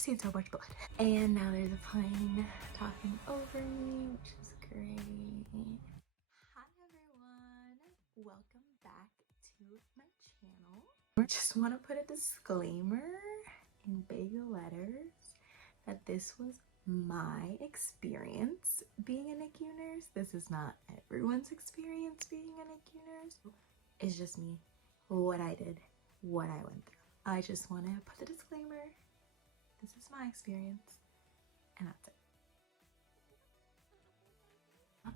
seen so much blood. And now there's a plane talking over me, which is great. Hi everyone, welcome back to my channel. I just want to put a disclaimer in big letters that this was my experience being a NICU nurse. This is not everyone's experience being a NICU nurse. It's just me, what I did, what I went through. I just want to put the disclaimer. This is my experience, and that's it.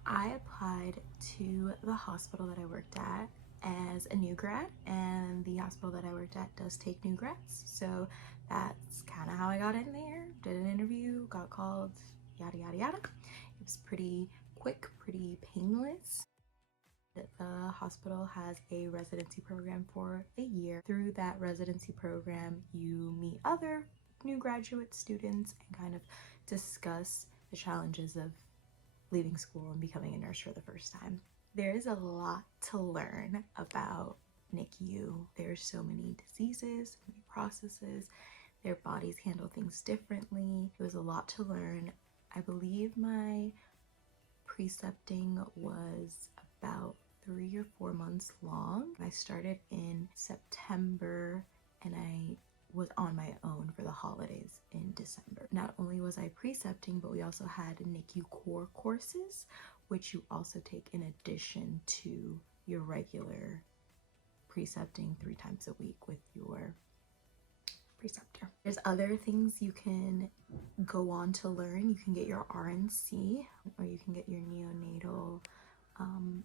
I applied to the hospital that I worked at as a new grad, and the hospital that I worked at does take new grads, so that's kind of how I got in there. Did an interview, got called, yada yada yada. It was pretty quick, pretty painless. The hospital has a residency program for a year. Through that residency program, you meet other new graduate students and kind of discuss the challenges of leaving school and becoming a nurse for the first time. There is a lot to learn about NICU. There's so many diseases, so many processes. Their bodies handle things differently. It was a lot to learn. I believe my precepting was about 3 or 4 months long. I started in September and I was on my own for the holidays in December. Not only was I precepting, but we also had NICU core courses, which you also take in addition to your regular precepting 3 times a week with your preceptor. There's other things you can go on to learn. You can get your RNC, or you can get your neonatal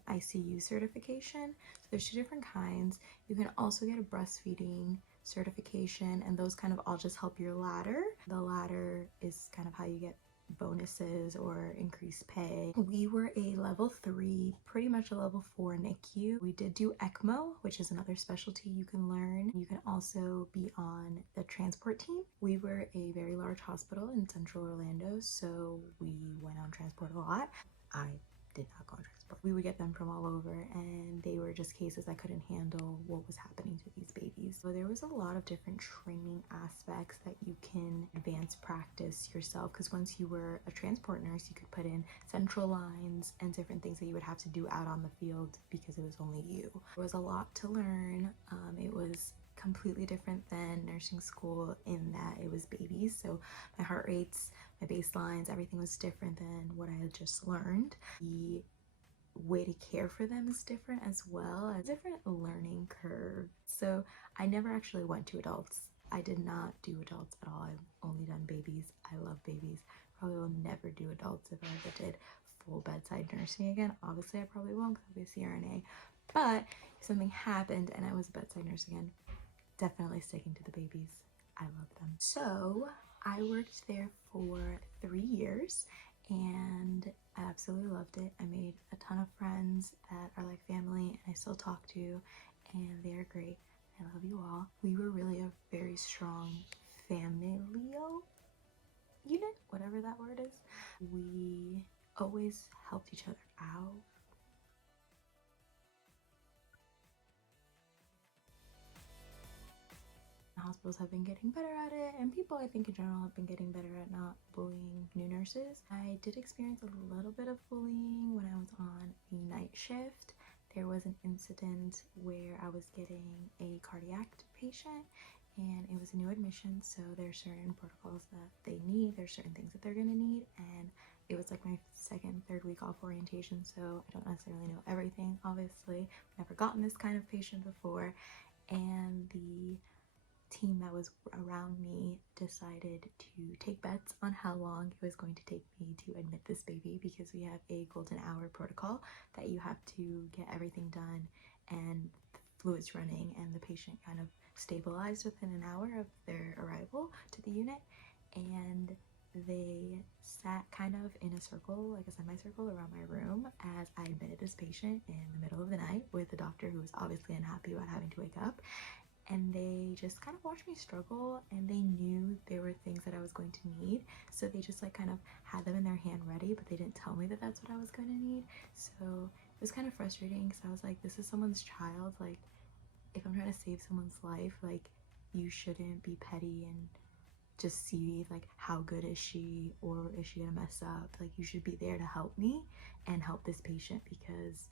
ICU certification. So there's 2 different kinds. You can also get a breastfeeding certification, and those kind of all just help your ladder. The ladder is kind of how you get bonuses or increased pay. We were a level 3, pretty much a level 4 NICU. We did do ECMO, which is another specialty you can learn. You can also be on the transport team. We were a very large hospital in central Orlando, so we went on transport a lot. I did not go on transport. We would get them from all over, and they were just cases that couldn't handle what was happening to these babies. So there was a lot of different training aspects that you can advance practice yourself, because once you were a transport nurse, you could put in central lines and different things that you would have to do out on the field because it was only you. There was a lot to learn. It was completely different than nursing school in that it was babies, so my heart rates, my baselines, everything was different than what I had just learned. The way to care for them is different as well, a different learning curve. So I never actually went to adults. I did not do adults at all. I've only done babies. I love babies. Probably will never do adults if I ever did full bedside nursing again. Obviously I probably won't because I'll be a CRNA, but if something happened and I was a bedside nurse again, definitely sticking to the babies. I love them. So I worked there for 3 years and I absolutely loved it. I made a ton of friends that are like family and I still talk to, and they are great. I love you all. We were really a very strong familial unit, whatever that word is. We always helped each other out. Hospitals have been getting better at it, and people I think in general have been getting better at not bullying new nurses. I did experience a little bit of bullying when I was on the night shift. There was an incident where I was getting a cardiac patient and it was a new admission, so there's certain protocols that they need, there's certain things that they're gonna need, and it was like my 2nd, 3rd week off orientation, so I don't necessarily know everything. Obviously, I've never gotten this kind of patient before, and the team that was around me decided to take bets on how long it was going to take me to admit this baby, because we have a golden hour protocol that you have to get everything done and fluids running and the patient kind of stabilized within an hour of their arrival to the unit. And they sat kind of in a circle, like a semicircle around my room as I admitted this patient in the middle of the night with the doctor who was obviously unhappy about having to wake up. And they just kind of watched me struggle, and they knew there were things that I was going to need, so they just like kind of had them in their hand ready, but they didn't tell me that that's what I was going to need. So it was kind of frustrating because I was like, this is someone's child. Like, if I'm trying to save someone's life, like, you shouldn't be petty and just see like how good is she, or is she gonna mess up. Like, you should be there to help me and help this patient, because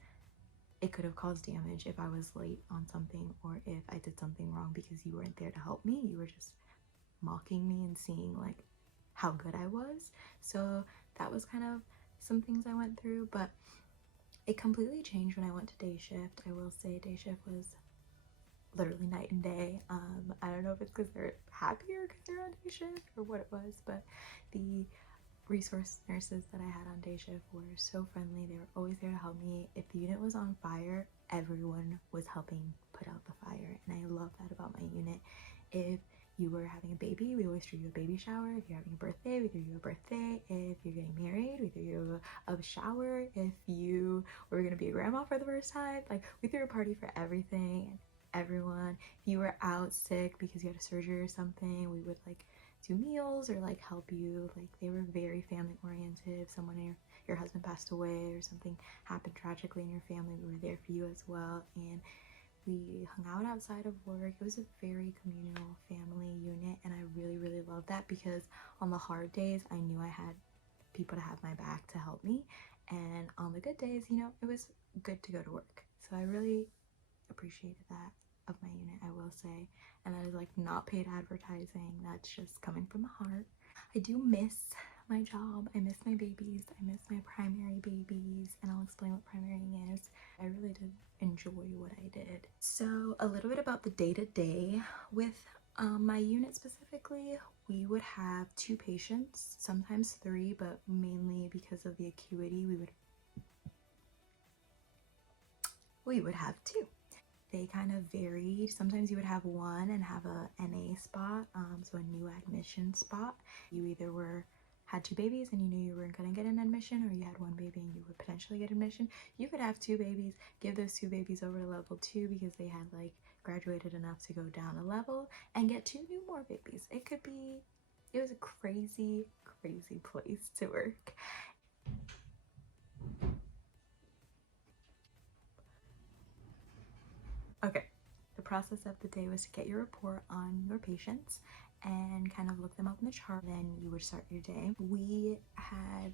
it could have caused damage if I was late on something, or if I did something wrong because you weren't there to help me. You were just mocking me and seeing like how good I was. So that was kind of some things I went through, but it completely changed when I went to day shift. I will say day shift was literally night and day. I don't know if it's because they're happier because they're on day shift or what it was, but the resource nurses that I had on day shift were so friendly. They were always there to help me. If the unit was on fire, everyone was helping put out the fire, and I love that about my unit. If you were having a baby, we always threw you a baby shower. If you're having a birthday, we threw you a birthday. If you're getting married, we threw you a shower. If you were gonna be a grandma for the first time, like, we threw a party for everything and everyone. If you were out sick because you had a surgery or something, we would like do meals or like help you. Like, they were very family oriented. If someone in your husband passed away or something happened tragically in your family, we were there for you as well. And we hung out outside of work. It was a very communal family unit, and I really loved that, because on the hard days I knew I had people to have my back to help me, and on the good days, you know, it was good to go to work. So I really appreciated that of my unit, I will say. And that is like not paid advertising, that's just coming from the heart. I do miss my job. I miss my babies. I miss my primary babies, and I'll explain what primarying is. I really did enjoy what I did. So a little bit about the day-to-day with my unit specifically. We would have 2 patients, sometimes 3, but mainly because of the acuity we would have 2. They kind of varied. Sometimes you would have 1 and have a NA spot, so a new admission spot. You either had 2 babies and you knew you weren't going to get an admission, or you had 1 baby and you would potentially get admission. You could have 2 babies, give those 2 babies over to level 2 because they had like graduated enough to go down a level, and get 2 more babies. It was a crazy place to work. Okay, the process of the day was to get your report on your patients and kind of look them up in the chart. Then you would start your day. We had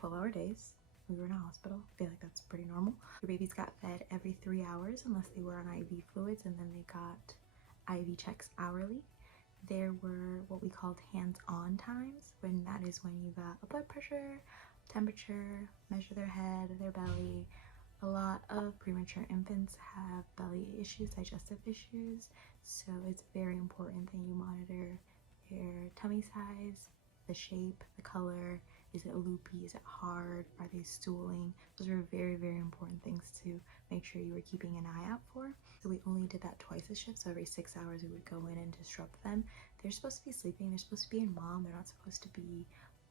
12-hour days. We were in a hospital. I feel like that's pretty normal. Your babies got fed every 3 hours unless they were on IV fluids, and then they got IV checks hourly. There were what we called hands-on times, when that is when you got a blood pressure, temperature, measure their head, their belly. A lot of premature infants have belly issues, digestive issues, so it's very important that you monitor their tummy size, the shape, the color. Is it loopy? Is it hard? Are they stooling? Those are very important things to make sure you were keeping an eye out for. So we only did that twice a shift, so every 6 hours we would go in and disrupt them. They're supposed to be sleeping, they're supposed to be in mom, they're not supposed to be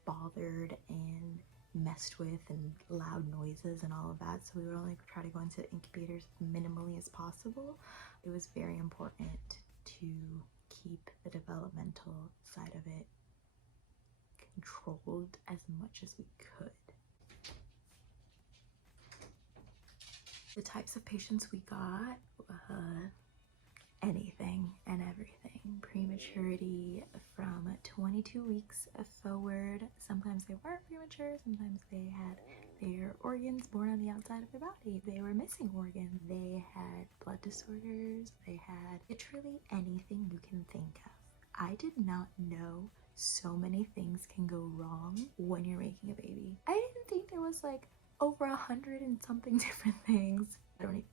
bothered and messed with and loud noises and all of that. So we would only try to go into incubators minimally as possible. It was very important to keep the developmental side of it controlled as much as we could. The types of patients we got, anything and everything. Prematurity from 22 weeks forward. Sometimes they weren't premature, sometimes they had their organs born on the outside of their body. They were missing organs. They had blood disorders. They had literally anything you can think of. I did not know so many things can go wrong when you're making a baby. I didn't think there was like over 100 and something different things.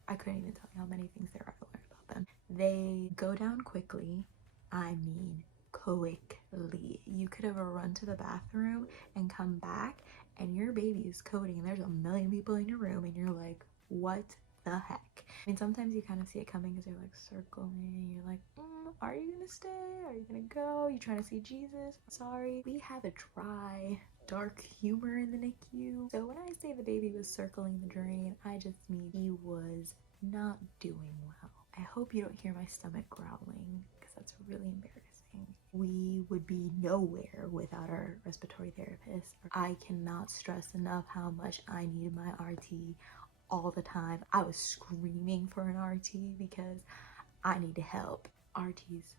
I couldn't even tell you how many things there are to learn about them. They go down quickly. I mean quickly. You could have run to the bathroom and come back and your baby is coding and there's a million people in your room and you're like, what the heck? I mean, sometimes you kind of see it coming because they're like circling. You're like, are you gonna stay? Are you gonna go? You trying to see Jesus? Sorry. We have a dry, dark humor in the NICU. So when I say the baby was circling the drain, I just mean he was not doing well. I hope you don't hear my stomach growling because that's really embarrassing. We would be nowhere without our respiratory therapist. I cannot stress enough how much I needed my RT all the time. I was screaming for an RT because I needed help. RT's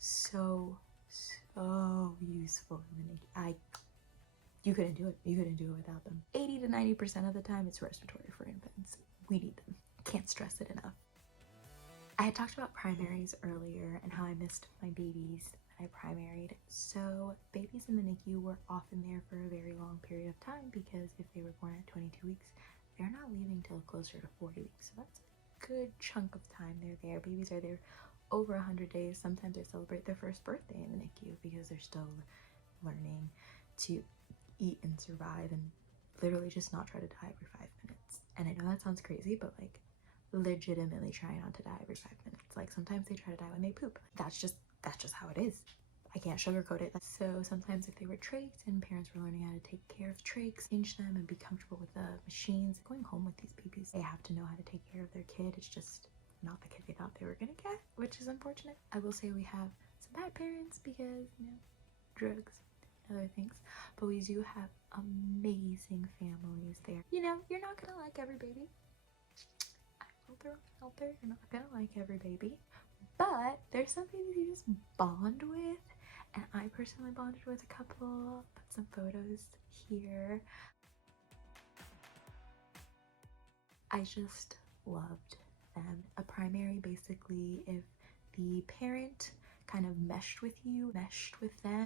so so useful in the NICU. You couldn't do it. You couldn't do it without them. 80 to 90% of the time, it's respiratory for infants. We need them. Can't stress it enough. I had talked about primaries earlier and how I missed my babies that I primaried. So babies in the NICU were often there for a very long period of time because if they were born at 22 weeks, they're not leaving till closer to 40 weeks. So that's a good chunk of time they're there. Babies are there over 100 days. Sometimes they celebrate their first birthday in the NICU because they're still learning to eat and survive and literally just not try to die every 5 minutes. And I know that sounds crazy, but like legitimately try not to die every 5 minutes. Like sometimes they try to die when they poop. That's just how it is. I can't sugarcoat it. So sometimes if they were trachs and parents were learning how to take care of trachs, change them and be comfortable with the machines, going home with these babies, they have to know how to take care of their kid. It's just not the kid they thought they were gonna get, which is unfortunate. I will say we have some bad parents because, you know, drugs and other things, but we do have amazing families there. You know, you're not gonna like every baby. Out there, you're not gonna like every baby, but there's some babies you just bond with, and I personally bonded with a couple. Put some photos here. I just loved them. A primary, basically, if the parent kind of meshed with them,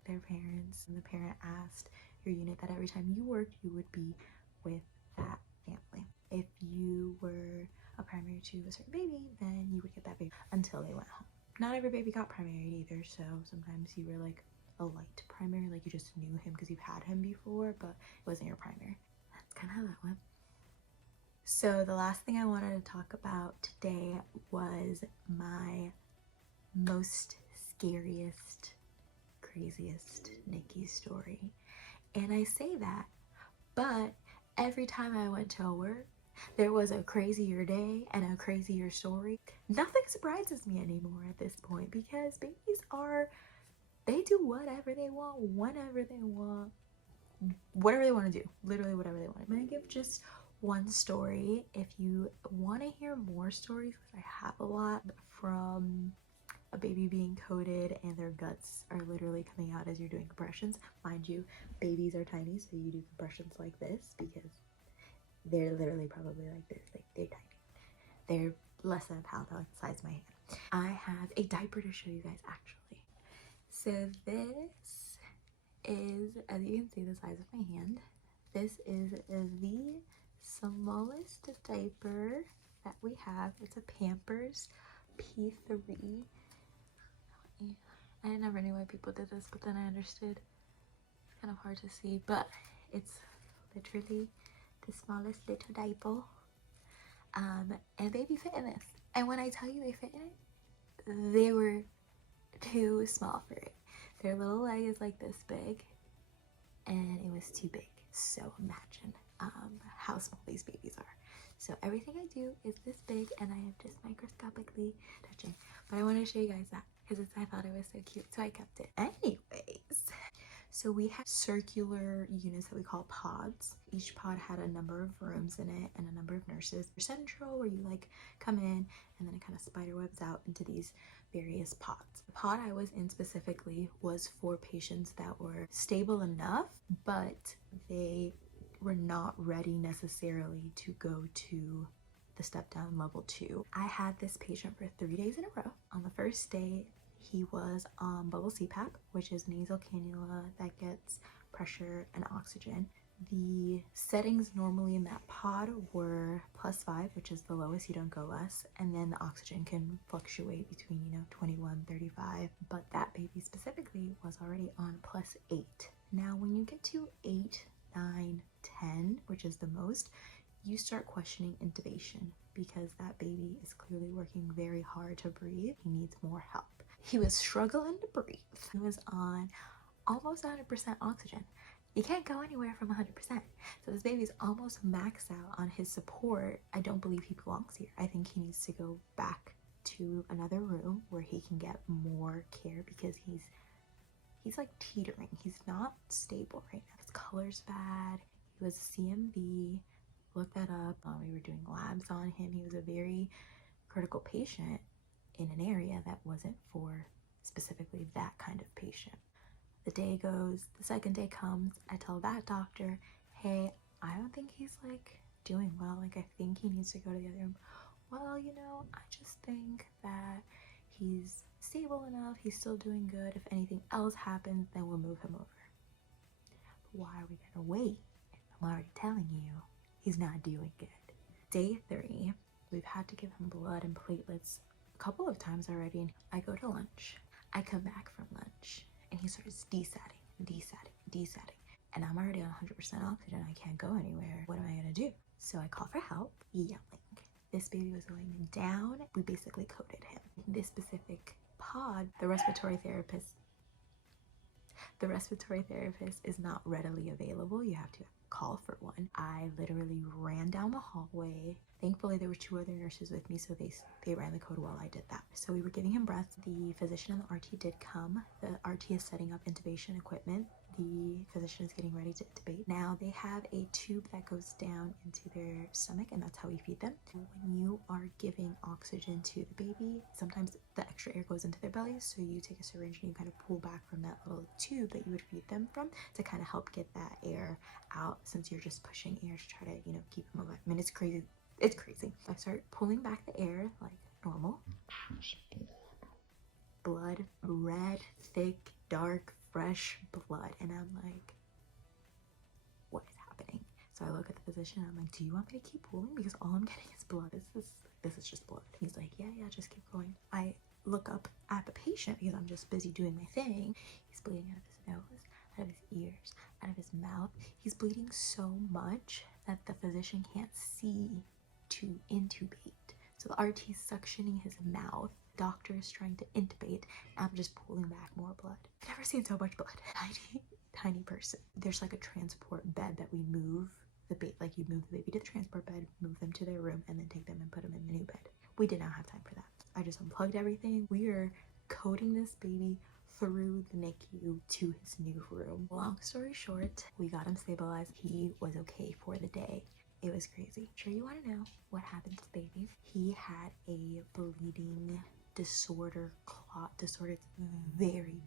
their parents, and the parent asked your unit that every time you worked, you would be with that family. If you were a primary to a certain baby, then you would get that baby until they went home. Not every baby got primaried either, so sometimes you were like a light primary, like you just knew him because you've had him before, but it wasn't your primary. That's kind of how that went. So the last thing I wanted to talk about today was my most scariest, craziest NICU story. And I say that, but every time I went to work, there was a crazier day and a crazier story. Nothing surprises me anymore at this point because babies they do whatever they want, whenever they want, whatever they want to do, literally whatever they want. I'm gonna give just one story. If you want to hear more stories, because I have a lot, from a baby being coded and their guts are literally coming out as you're doing compressions. Mind you, babies are tiny, so you do compressions like this because they're literally probably like this. Like, they're tiny. They're less than a pound, they're like the size of my hand. I have a diaper to show you guys, actually. So this is, as you can see, the size of my hand. This is the smallest diaper that we have. It's a Pampers P3. I never knew why people did this, but then I understood. It's kind of hard to see, but it's literally the smallest little diaper. And baby fit in this. And when I tell you they fit in it, they were too small for it. Their little leg is like this big, and it was too big. So imagine how small these babies are. So everything I do is this big, and I am just microscopically touching. But I want to show you guys that because I thought it was so cute, so I kept it. Anyways, so we have circular units that we call pods. Each pod had a number of rooms in it and a number of nurses. Central, where you like come in and then it kind of spider webs out into these various pods. The pod I was in specifically was for patients that were stable enough, but they were not ready necessarily to go to the step down level 2. I had this patient for 3 days in a row. On the first day, he was on bubble CPAP, which is nasal cannula that gets pressure and oxygen. The settings normally in that pod were +5, which is the lowest, you don't go less, and then the oxygen can fluctuate between, 21, 35, but that baby specifically was already on +8. Now when you get to 8, 9, 10, which is the most, you start questioning intubation because that baby is clearly working very hard to breathe. He needs more help. He was struggling to breathe. He was on almost 100% oxygen. You can't go anywhere from 100%. So this baby's almost maxed out on his support. I don't believe he belongs here. I think he needs to go back to another room where he can get more care because he's like teetering. He's not stable right now. His color's bad. He was CMV. Look that up. We were doing labs on him. He was a very critical patient in an area that wasn't for specifically that kind of patient. The day goes, the second day comes, I tell that doctor, hey, I don't think he's like doing well, like I think he needs to go to the other room. Well, you know, I just think that he's stable enough, he's still doing good. If anything else happens, then we'll move him over. But why are we gonna wait? I'm already telling you, he's not doing good. Day 3, we've had to give him blood and platelets a couple of times already, and I go to lunch. I come back from lunch, and he starts desatting. And I'm already on 100% oxygen, I can't go anywhere. What am I gonna do? So I call for help, yelling. This baby was going down. We basically coded him. In this specific pod, the respiratory therapist is not readily available. You have to call for one. I literally ran down the hallway. Thankfully, there were 2 other nurses with me, so they ran the code while I did that. So we were giving him breath. The physician and the RT did come. The RT is setting up intubation equipment. The physician is getting ready to intubate. Now they have a tube that goes down into their stomach, and that's how we feed them. When you are giving oxygen to the baby, sometimes the extra air goes into their bellies, so you take a syringe and you kind of pull back from that little tube that you would feed them from to kind of help get that air out, since you're just pushing air to try to, you know, keep them alive. I mean, it's crazy. It's crazy. I start pulling back the air like normal. Blood, red, thick, dark, fresh blood. And I'm like, what is happening? So I look at the physician and I'm like, do you want me to keep pulling? Because all I'm getting is blood. This is just blood. He's like, yeah, just keep going. I look up at the patient because I'm just busy doing my thing. He's bleeding out of his nose, out of his ears, out of his mouth. He's bleeding so much that the physician can't see to intubate. So the RT is suctioning his mouth. Doctor is trying to intubate. I'm just pulling back more blood. I've never seen so much blood. Tiny person. There's like a transport bed that we move the baby, like you move the baby to the transport bed, move them to their room, and then take them and put them in the new bed. We did not have time for that. I just unplugged everything. We are coding this baby through the NICU to his new room. Long story short, we got him stabilized. He was okay for the day. It was crazy. Sure, you want to know what happened to the baby? He had a bleeding disorder, clot disorder. It's very,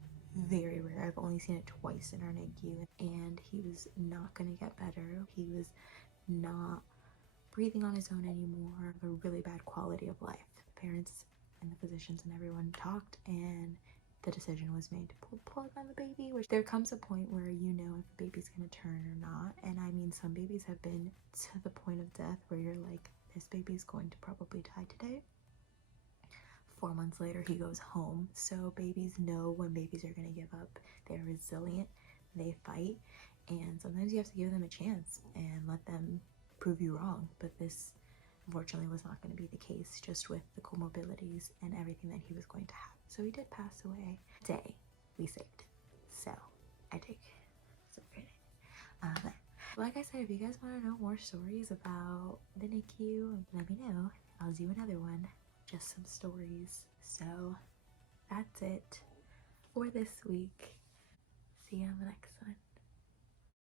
very rare. I've only seen it twice in our NICU, and he was not gonna get better. He was not breathing on his own anymore. A really bad quality of life. The parents and the physicians and everyone talked, and the decision was made to pull the plug on the baby, which there comes a point where you know if the baby's gonna turn or not. And I mean, some babies have been to the point of death where you're like, this baby's going to probably die today. 4 months later, he goes home. So babies know when babies are gonna give up. They're resilient, they fight, and sometimes you have to give them a chance and let them prove you wrong. But this unfortunately was not going to be the case, just with the comorbidities and everything that he was going to have. So he did pass away. Today, we saved. So I take some credit. Like I said, if you guys want to know more stories about the NICU, let me know. I'll do another one. Just some stories. So that's it for this week. See you on the next one.